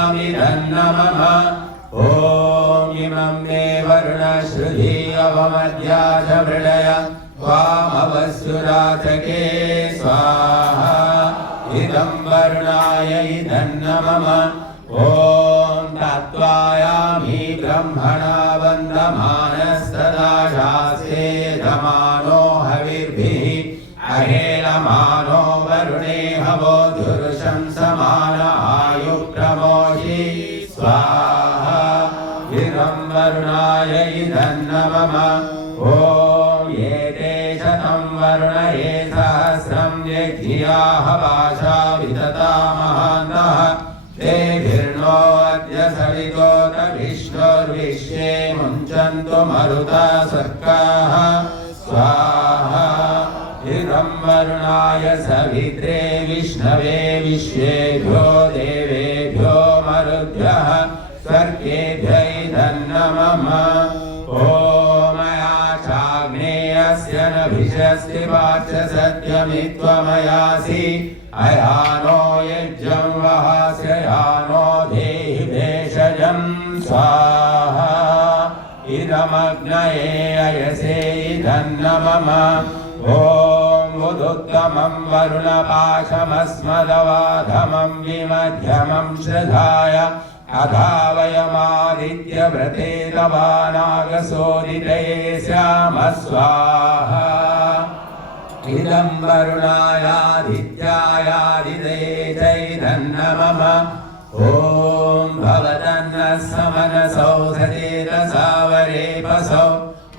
वर्णाभ्यामिदन्नमः ॐ इमं मे वर्णश्रुधी अवमद्या च मृडय त्वामवस्युराचके स्वाहा इदं वर्णाय इदन्नमः ॐ तत्त्वायामि ब्रह्मणा वन्दमानस्तदा शास्त्रे दमानो हविर्भिः अहेलमानो वरुणे हवो धुरुशंसमान आयुप्रमोषि स्वाहा इदं वर्णाय इदन्नमः ॐ ये ते शतं वरुण ये सहस्रं यज्ञियाः वाशा वितता महान्तः तेभिर्नो अद्य सवितोत विष्णुर्विश्वे मुञ्चन्तु मरुता सर्काः स्वाहा इदं वर्णाय सवित्रे विष्णवे विश्वेभ्यो देवेभ्यो मरुभ्यः स्वर्गेभ्य इदन्नमः ॐ मया चाग्नेयस्य नभिषस्तिवाच सत्यमित्वमयासि अयानो यज्ञं वहास्य यानो देहि भेषजं स्वाहा इदमग्नये अयसे इदन्नमः ॐ उदुत्तमं वरुणपाशमस्मदवाधमं विमध्यमं श्रद्धाय अधावयमादित्यव्रते तवानागसोदितये स्याम स्वाहा इदं वरुणायादित्यायादिदये चैदन्नमः ॐ भवतन्नः समनसौ सचेतसावरेपसौ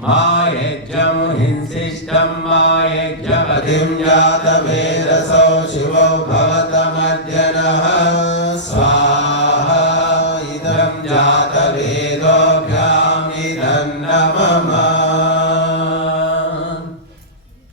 मायज्ञं हिंसिष्टं मायज्ञपतिं जातवेदसौ शिवौ भवतमद्य नः स्वाहा इदं जातवेदसौ